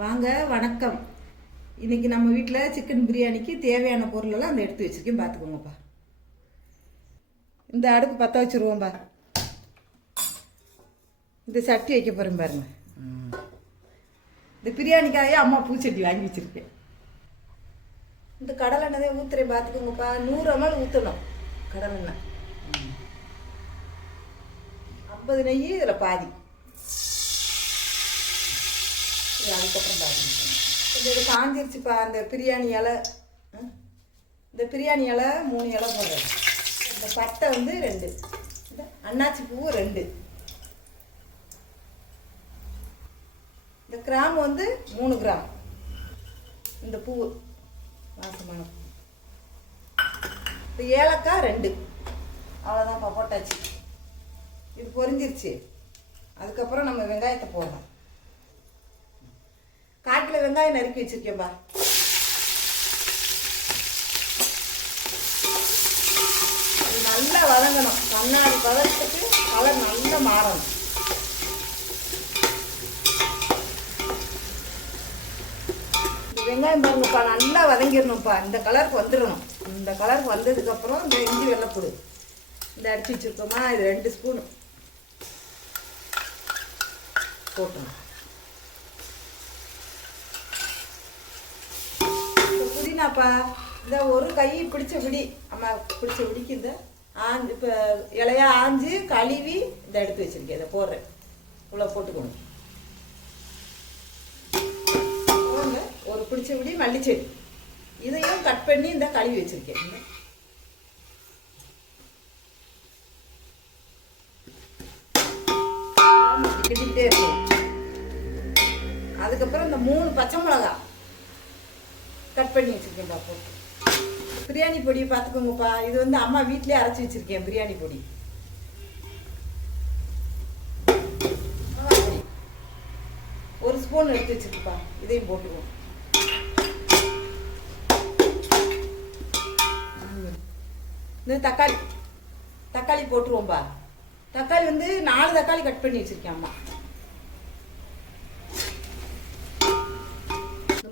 வாங்க வணக்கம். இன்னைக்கு நம்ம வீட்டில் சிக்கன் பிரியாணிக்கு தேவையான பொருளெல்லாம் அந்த எடுத்து வச்சுருக்கேன், பார்த்துக்கோங்கப்பா. இந்த அடுப்பு பற்ற வச்சுருவோம்பா. இந்த சட்டி வைக்க போகிறேன் பாருங்க. இந்த பிரியாணிக்காயே அம்மா பூச்சட்டி வாங்கி வச்சுருக்கேன். இந்த கடலெண்ணெய் ஊற்றுறேன், பார்த்துக்கோங்கப்பா. 100 ml ஊற்றணும் கடலெண்ணெய். 50 நெய், இதில் பாதி. அதுக்கப்புறம் பார்த்துக்கோங்க. இது காஞ்சிருச்சுப்பா. அந்த பிரியாணி இலை, இந்த பிரியாணி இலை 3 இலை போடுறேன். இந்த பட்டை வந்து 2, இந்த அன்னாச்சி பூ 2, இந்த கிராம்பு வந்து 3 கிராம், இந்த பூ வாசமான பூ, இந்த ஏலக்காய் 2. அவ்வளோதான்ப்பா, போட்டாச்சு. இது பொரிஞ்சிருச்சு. அதுக்கப்புறம் நம்ம வெங்காயத்தை போடலாம். 1/4 கிலோ வெங்காயம் நறுக்கி வச்சிருக்கேன்பா. இது நல்லா வதங்கணும். கண்ணாடி பதத்துக்கு கலர் நல்லா மாறணும். இந்த வெங்காயம் பாருங்கப்பா, நல்லா வதங்கிடணும்ப்பா. இந்த கலருக்கு வந்துடணும். இந்த கலருக்கு வந்ததுக்கப்புறம் இந்த இஞ்சி வெள்ளைப்பூடு இந்த அடித்து வச்சுருக்கோமா, இது 2 ஸ்பூனு போட்டணும். புதினாப்பா, இந்த ஒரு கை பிடிச்ச பிடி, அம்மா பிடிச்ச பிடிக்கு இந்த ஆஞ்சு, இப்போ இலையா ஆஞ்சு கழுவி இந்த எடுத்து வச்சுருக்கேன். இதை போடுறேன், இவ்வளோ போட்டுக்கணும். ஒரு பிடிச்ச பிடி மல்லிச்செடி, இதையும் கட் பண்ணி இந்த கழுவி வச்சுருக்கேன். கிட்டிக்கிட்டே இருக்கும். அதுக்கப்புறம் இந்த 3 பச்சை மிளகா கட் பண்ணி வச்சுருக்கேன்ப்பா போட்டு. பிரியாணி பொடி பார்த்துக்கோங்கப்பா. இது வந்து அம்மா வீட்டிலே அரைச்சி வச்சுருக்கேன். பிரியாணி பொடி 1 ஸ்பூன் எடுத்து வச்சுருக்குப்பா. இதையும் போட்டுக்குவோம். இந்த தக்காளி போட்டுருவோம்ப்பா. தக்காளி வந்து 4 தக்காளி கட் பண்ணி வச்சுருக்கேன் அம்மா.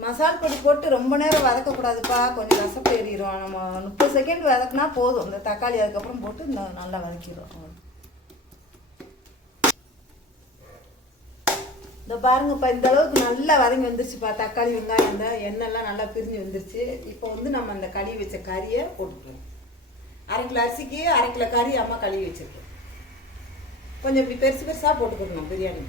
மசால் பொடி போட்டு ரொம்ப நேரம் வதக்கக்கூடாதுப்பா, கொஞ்சம் ரசப்பு ஏறிடும். நம்ம 30 செகண்ட் வதக்குனா போதும். இந்த தக்காளி அதுக்கப்புறம் போட்டு இந்த நல்லா வதக்கிடும். இந்த பாருங்கப்பா, இந்த அளவுக்கு நல்லா வதங்கி வந்துருச்சுப்பா. தக்காளி வெங்காயம் இந்த எண்ணெய்லாம் நல்லா பிரிஞ்சு வந்துருச்சு. இப்போ வந்து நம்ம அந்த கழுவி வச்ச கறியை போட்டுக்கலாம். 1/2 கிலோ அரிசிக்கு 1/2 கிலோ கறி அம்மா கழுவி வச்சுருக்கேன். கொஞ்சம் இப்படி பெருசு பெருசாக போட்டுக்கணும் பிரியாணி.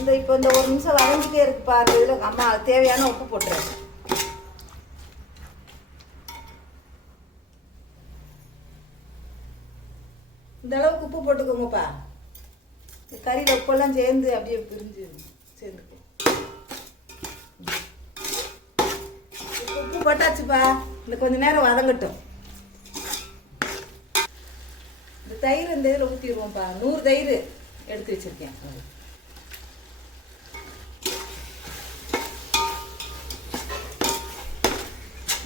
இந்த இப்போ இந்த 1 நிமிஷம் வதங்கிட்டே இருக்குப்பா. அந்த இதில் அம்மா தேவையான உப்பு போட்டுறேன். இந்த அளவுக்கு உப்பு போட்டுக்கோங்கப்பா. கறியில் உப்பெல்லாம் சேர்ந்து அப்படியே பிரிஞ்சு சேர்ந்துக்கும். உப்பு போட்டாச்சுப்பா. இந்த கொஞ்ச நேரம் வதங்கட்டும். இந்த தயிர் இந்த இதில் ஊற்றிடுவோம்ப்பா. 100 தயிர் எடுத்து வச்சிருக்கேன்.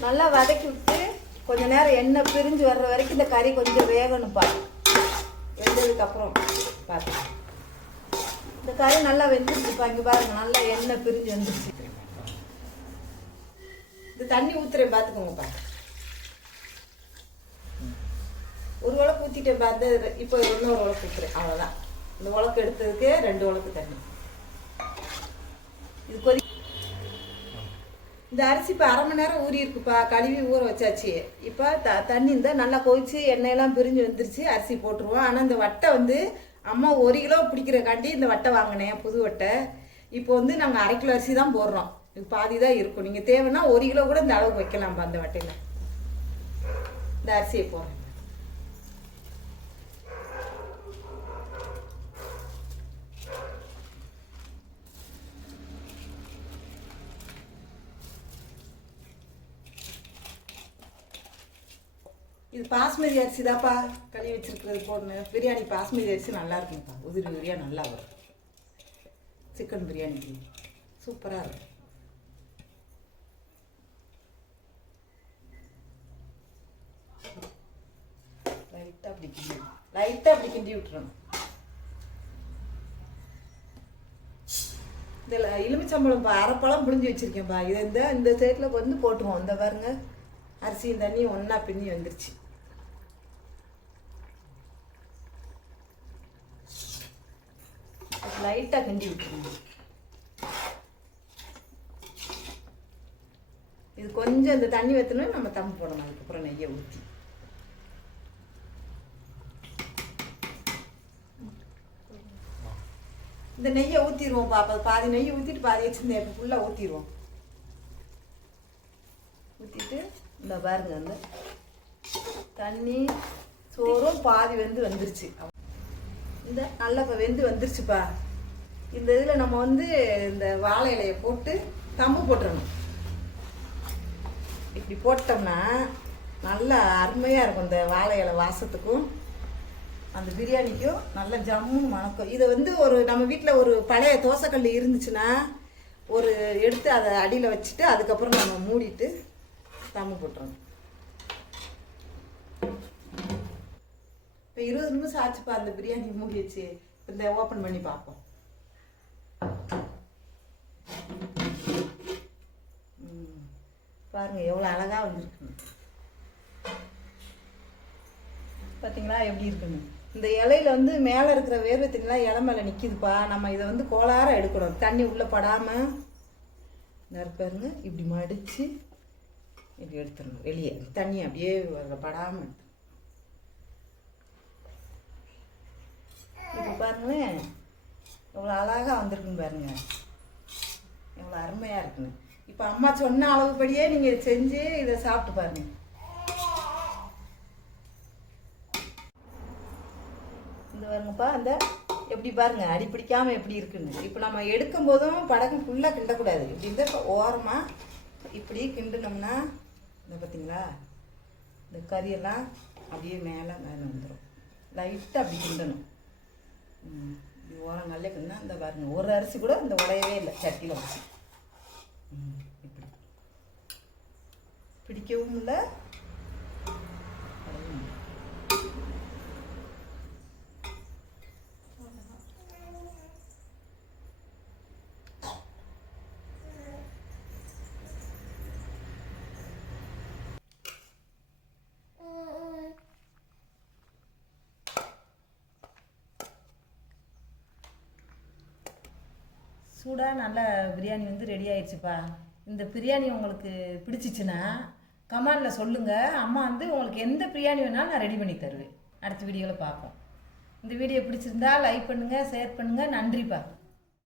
நல்லா வதக்கி விட்டு கொஞ்ச நேரம் எண்ணெய் பிரிஞ்சு வர்ற வரைக்கும் இந்த கறி கொஞ்சம் வேகணும்ப்பா. வெந்ததுக்கப்புறம் பார்த்து இந்த கறி நல்லா வெந்துருச்சுப்பா. இங்கே பாருங்க, நல்லா எண்ணெய் பிரிஞ்சு வந்துருச்சு. இந்த தண்ணி ஊற்றுறேன், பார்த்துக்கோங்கப்பா. 1 உலக்கு ஊற்றிட்டேன் பார்த்து. இப்போ இன்னொரு உலக்கு ஊற்றுறேன், அவ்வளோதான். இந்த உலக்கு எடுத்ததுக்கு 2 உலக்கு தண்ணி. இது கொதி. இந்த அரிசி இப்போ 1/2 மணி நேரம் ஊறி இருக்குப்பா. கழுவி ஊற வச்சாச்சு. இப்போ தண்ணி இந்த நல்லா கொதிச்சு எண்ணெயெல்லாம் பிரிஞ்சு வந்துருச்சு. அரிசி போட்டுருவோம். ஆனால் இந்த வட்டை வந்து அம்மா 1 கிலோ பிடிக்கிறக்காண்டி இந்த வட்டை வாங்கினேன், புது வட்டை. இப்போ வந்து நாங்கள் 1/2 கிலோ அரிசி தான் போடுறோம். இது பாதி தான் இருக்கும். நீங்கள் தேவைன்னா 1 கிலோ கூட இந்த அளவுக்கு வைக்கலாம்ப்பா. அந்த வட்டையில் இந்த அரிசியை போடுறேன். இது பாஸ்மதி அரிசி தான்ப்பா கழுவி வச்சுருக்கிறது போடணும். பிரியாணி பாஸ்மதி அரிசி நல்லா இருக்குங்கப்பா. உதிரி உதிரியாக நல்லா வரும். சிக்கன் பிரியாணிக்கு சூப்பராக இருக்கும். அப்படி கிண்டி லைட்டாக அப்படி கிண்டி விட்டுறணும். இதில் எலுமிச்சம்பழம் அரைப்பழம் புழிஞ்சு வச்சுருக்கேன்ப்பா. இதை இந்த சைடில் வந்து போட்டுருவோம். இந்த பாருங்க அரிசியும் தண்ணியும் ஒன்றா பின்னி வந்துருச்சு. லைட்டாக கிண்டி விட்டுருங்க. இது கொஞ்சம் இந்த தண்ணி ஊற்றணும், நம்ம தம் போடணும். அதுக்கப்புறம் நெய்யை ஊற்றி இந்த நெய்யை ஊற்றிடுவோம். பாப்பா பாதி நெய்யை ஊற்றிட்டு பாதி வச்சுருந்தேன். இப்போ ஃபுல்லாக ஊற்றிடுவோம். ஊற்றிட்டு இந்த பாருங்க அந்த தண்ணி சோறும் பாதி வந்துருச்சு. இந்த நல்லா இப்போ வந்துருச்சுப்பா. இந்த இதில் நம்ம இந்த வாழை இலையை போட்டு தம்பு போட்டுறணும். இப்படி போட்டோம்னா நல்லா அருமையாக இருக்கும். இந்த வாழை இலை வாசத்துக்கும் அந்த பிரியாணிக்கும் நல்ல ஜம்முன்னு மணக்கும். இதை ஒரு நம்ம வீட்டில் ஒரு பழைய தோசைக்கல் இருந்துச்சுன்னா எடுத்து அதை அடியில் வச்சுட்டு அதுக்கப்புறம் நம்ம மூடிட்டு தம்மு போட்டுறணும். இப்போ 20 நிமிஷம் ஆச்சுப்பா அந்த பிரியாணி மூடி வச்சு. இந்த ஓப்பன் பண்ணி பார்ப்போம். பாருங்க எவ்வளோ அழகாக வந்துருக்குன்னு. பார்த்தீங்களா எப்படி இருக்குன்னு. இந்த இலையில மேலே இருக்கிற வேர்வை தண்ணிலாம் இலை மேலே நிற்கிதுப்பா. நம்ம இதை கோளார எடுக்கணும். தண்ணி உள்ளே படாமல் பாருங்க இப்படி மடித்து இப்படி எடுத்துடணும். வெளியே தண்ணி அப்படியே படாமல் எடுத்து. இப்போ பாருங்களேன் எவ்வளோ அழகாக வந்திருக்குன்னு பாருங்க. எவ்வளோ அருமையாக இருக்குன்னு. இப்போ அம்மா சொன்ன அளவுப்படியே நீங்கள் செஞ்சு இதை சாப்பிட்டு பாருங்க. இந்த பாருங்கப்பா அந்த எப்படி பாருங்க அடி பிடிக்காமல் எப்படி இருக்குன்னு. இப்போ நம்ம எடுக்கும் போதும் படகு ஃபுல்லாக கிண்டக்கூடாது. இப்படி இந்த ஓரமாக இப்படி கிண்டுனோம்னா இந்த பார்த்தீங்களா இந்த கறியெல்லாம் அப்படியே மேலே வந்துடும். லைட்டாக அப்படி கிண்டணும். இது ஓரம் நல்ல கிண்டா இந்த பாருங்க ஒரு அரிசி கூட இந்த உடையவே இல்லை சட்டியில் வச்சு. இப்படி பிடிக்கவும் இல்லை. சூடாக நல்ல பிரியாணி ரெடி ஆயிடுச்சுப்பா. இந்த பிரியாணி உங்களுக்கு பிடிச்சிச்சுன்னா கமெண்டில் சொல்லுங்கள். அம்மா உங்களுக்கு எந்த பிரியாணி வேணாலும் நான் ரெடி பண்ணி தருவேன். அடுத்த வீடியோவில் பார்ப்போம். இந்த வீடியோ பிடிச்சிருந்தா லைக் பண்ணுங்கள், ஷேர் பண்ணுங்கள். நன்றிப்பா.